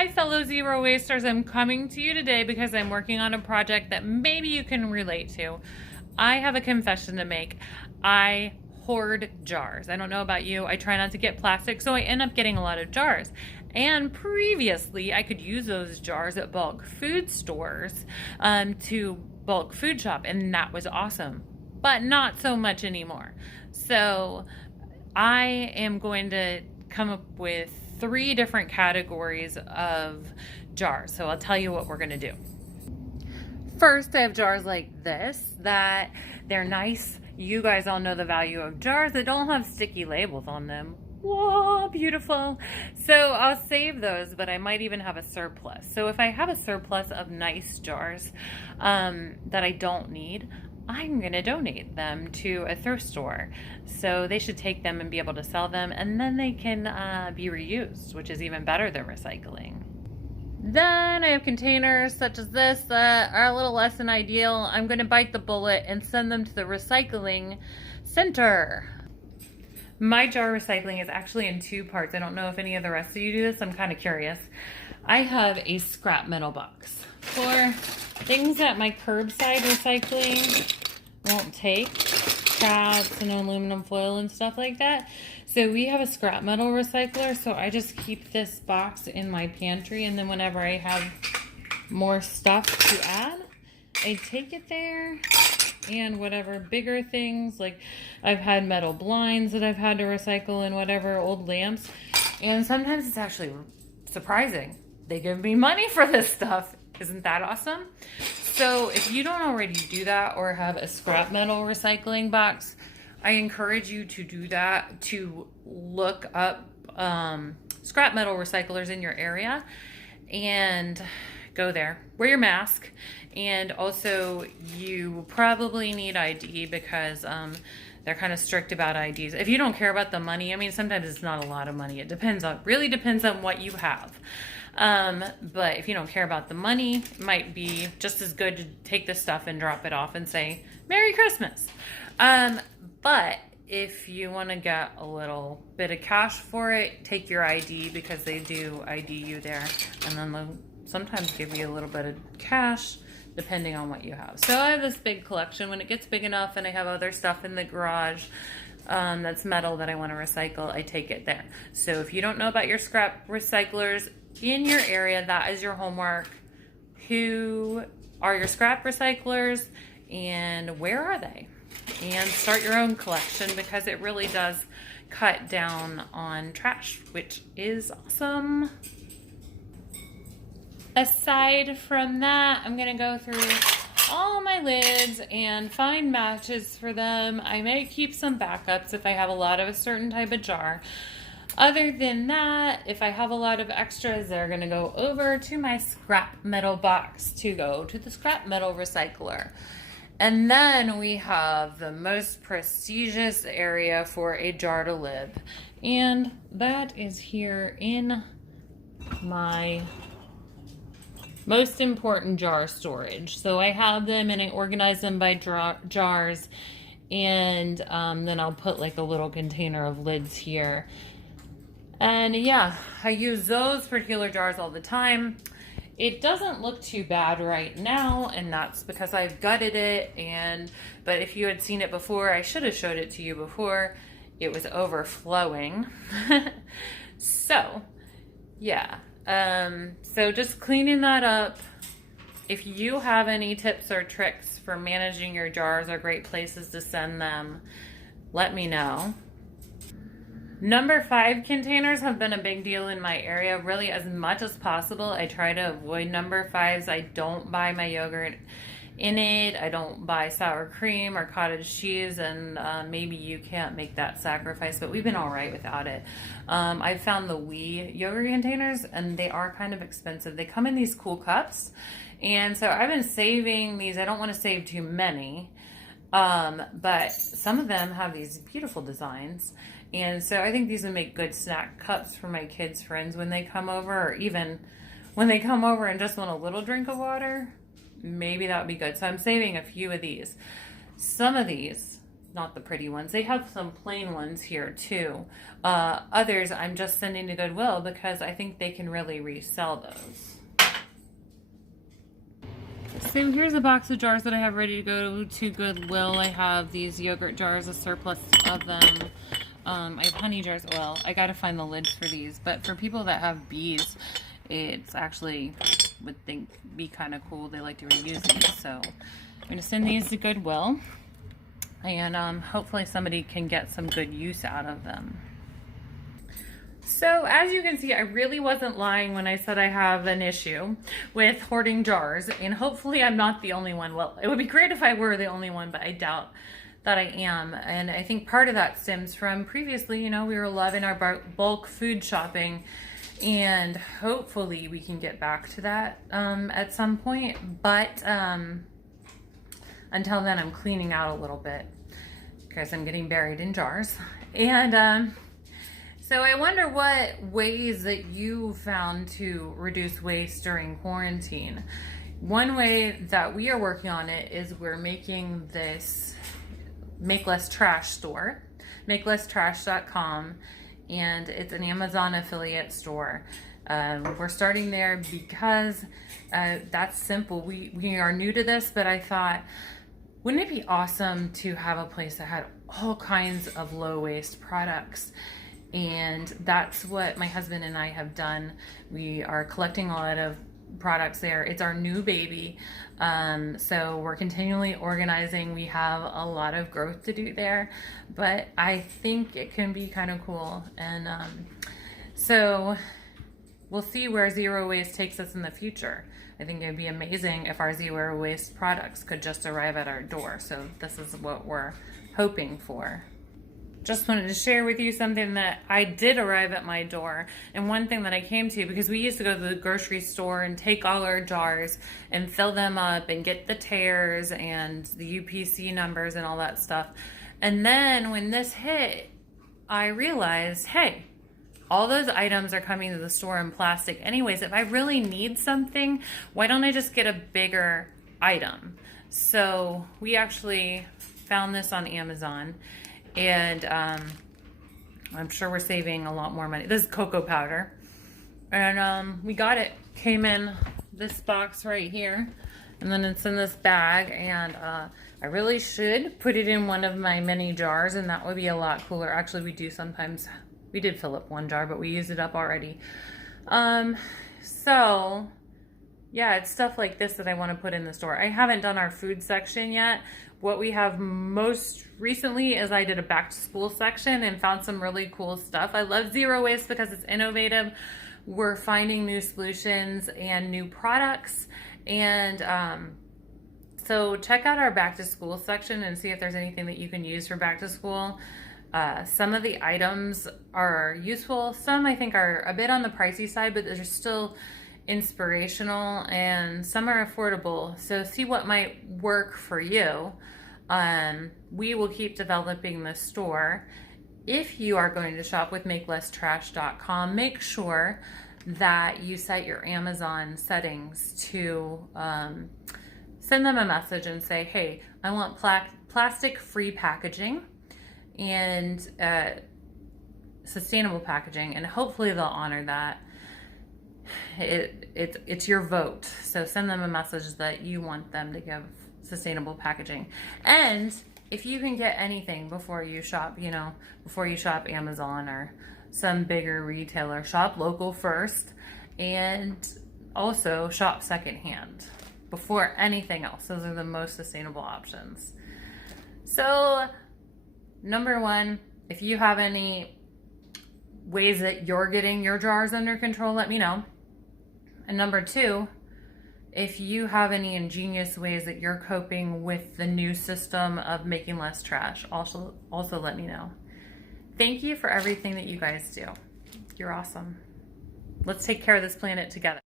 Hi fellow zero wasters, I'm coming to you today because I'm working on a project that maybe you can relate to. I have a confession to make. I hoard jars. I don't know about you. I try not to get plastic, so I end up getting a lot of jars. And previously, I could use those jars at bulk food stores to bulk food shop, and that was awesome. But not so much anymore. So I am going to come up with 3 different categories of jars. So I'll tell you what we're going to do. First, I have jars like this that they're nice. You guys all know the value of jars that don't have sticky labels on them. Whoa, beautiful. So I'll save those, but I might even have a surplus. So if I have a surplus of nice jars that I don't need, I'm going to donate them to a thrift store. So they should take them and be able to sell them, and then they can be reused, which is even better than recycling. Then I have containers such as this that are a little less than ideal. I'm going to bite the bullet and send them to the recycling center. My jar recycling is actually in 2 parts. I don't know if any of the rest of you do this. I'm kind of curious. I have a scrap metal box for things that my curbside recycling won't take, traps and aluminum foil and stuff like that. So we have a scrap metal recycler, so I just keep this box in my pantry, and then whenever I have more stuff to add, I take it there. And whatever bigger things, like I've had metal blinds that I've had to recycle, and whatever old lamps, and sometimes it's actually surprising. They give me money for this stuff. Isn't that awesome? So if you don't already do that or have a scrap metal recycling box, I encourage you to do that, to look up scrap metal recyclers in your area and go there. Wear your mask, and also you probably need ID because they're kind of strict about IDs. If you don't care about the money, I mean, sometimes it's not a lot of money. It really depends on what you have. But if you don't care about the money, it might be just as good to take this stuff and drop it off and say, Merry Christmas. But if you want to get a little bit of cash for it, take your ID, because they do ID you there, and then they'll sometimes give you a little bit of cash depending on what you have. So I have this big collection. When it gets big enough and I have other stuff in the garage that's metal that I want to recycle, I take it there. So if you don't know about your scrap recyclers in your area, that is your homework. Who are your scrap recyclers and where are they? And start your own collection, because it really does cut down on trash, which is awesome. Aside from that, I'm going to go through all my lids and find matches for them. I may keep some backups if I have a lot of a certain type of jar. Other than that, if I have a lot of extras, they're going to go over to my scrap metal box to go to the scrap metal recycler. And then we have the most prestigious area for a jar to live, and that is here in my most important jar storage. So I have them and I organize them by jars, and then I'll put like a little container of lids here. And yeah, I use those particular jars all the time. It doesn't look too bad right now, and that's because I've gutted it. But if you had seen it before, I should have showed it to you before. It was overflowing. So yeah. So just cleaning that up. If you have any tips or tricks for managing your jars or great places to send them, let me know. Number 5 containers have been a big deal in my area. Really, as much as possible, I try to avoid number 5s. I don't buy my yogurt in it. I don't buy sour cream or cottage cheese, and maybe you can't make that sacrifice, but we've been all right without it. I found the wee yogurt containers, and they are kind of expensive. They come in these cool cups, and so I've been saving these. I don't want to save too many, but some of them have these beautiful designs. And so I think these would make good snack cups for my kids' friends when they come over, or even when they come over and just want a little drink of water. Maybe that would be good. So I'm saving a few of these. Some of these not the pretty ones. They have some plain ones here too. Others I'm just sending to Goodwill because I think they can really resell those. So here's a box of jars that I have ready to go to Goodwill. I have these yogurt jars, a surplus of them. I have honey jars. Well, I gotta find the lids for these, but for people that have bees, it's actually, would think, be kind of cool. They like to reuse these, so I'm gonna send these to Goodwill, and hopefully somebody can get some good use out of them. So as you can see, I really wasn't lying when I said I have an issue with hoarding jars, and hopefully I'm not the only one. Well, it would be great if I were the only one, but I doubt that I am. And I think part of that stems from previously, you know, we were loving our bulk food shopping, and hopefully we can get back to that at some point. But until then, I'm cleaning out a little bit because I'm getting buried in jars. And so I wonder what ways that you found to reduce waste during quarantine. One way that we are working on it is we're making this Make Less Trash store, makelesstrash.com, and it's an Amazon affiliate store. We're starting there because that's simple. We are new to this, but I thought, wouldn't it be awesome to have a place that had all kinds of low waste products? And that's what my husband and I have done. We are collecting a lot of products there. It's our new baby. So we're continually organizing. We have a lot of growth to do there, but I think it can be kind of cool. And so we'll see where zero waste takes us in the future. I think it would be amazing if our zero waste products could just arrive at our door. So this is what we're hoping for. Just wanted to share with you something that I did arrive at my door, and one thing that I came to, because we used to go to the grocery store and take all our jars and fill them up and get the tears and the UPC numbers and all that stuff. And then when this hit, I realized, hey, all those items are coming to the store in plastic anyways. If I really need something, why don't I just get a bigger item? So we actually found this on Amazon, and I'm sure we're saving a lot more money. This is cocoa powder, and we got it. Came in this box right here, and then it's in this bag, and I really should put it in one of my mini jars, and that would be a lot cooler. Actually, we do sometimes. We did fill up one jar, but we used it up already. So yeah, it's stuff like this that I want to put in the store. I haven't done our food section yet. What we have most recently is I did a back to school section and found some really cool stuff. I love zero waste because it's innovative. We're finding new solutions and new products. And so check out our back to school section and see if there's anything that you can use for back to school. Some of the items are useful. Some I think are a bit on the pricey side, but they're still inspirational, and some are affordable. So see what might work for you. We will keep developing the store. If you are going to shop with makelesstrash.com, make sure that you set your Amazon settings to send them a message and say, hey, I want plastic-free packaging and sustainable packaging, and hopefully they'll honor that. It's your vote, so send them a message that you want them to give sustainable packaging. And if you can get anything before you shop, you know, before you shop Amazon or some bigger retailer, shop local first, and also shop secondhand before anything else. Those are the most sustainable options. So number one, if you have any ways that you're getting your jars under control, let me know. And number two, if you have any ingenious ways that you're coping with the new system of making less trash, also let me know. Thank you for everything that you guys do. You're awesome. Let's take care of this planet together.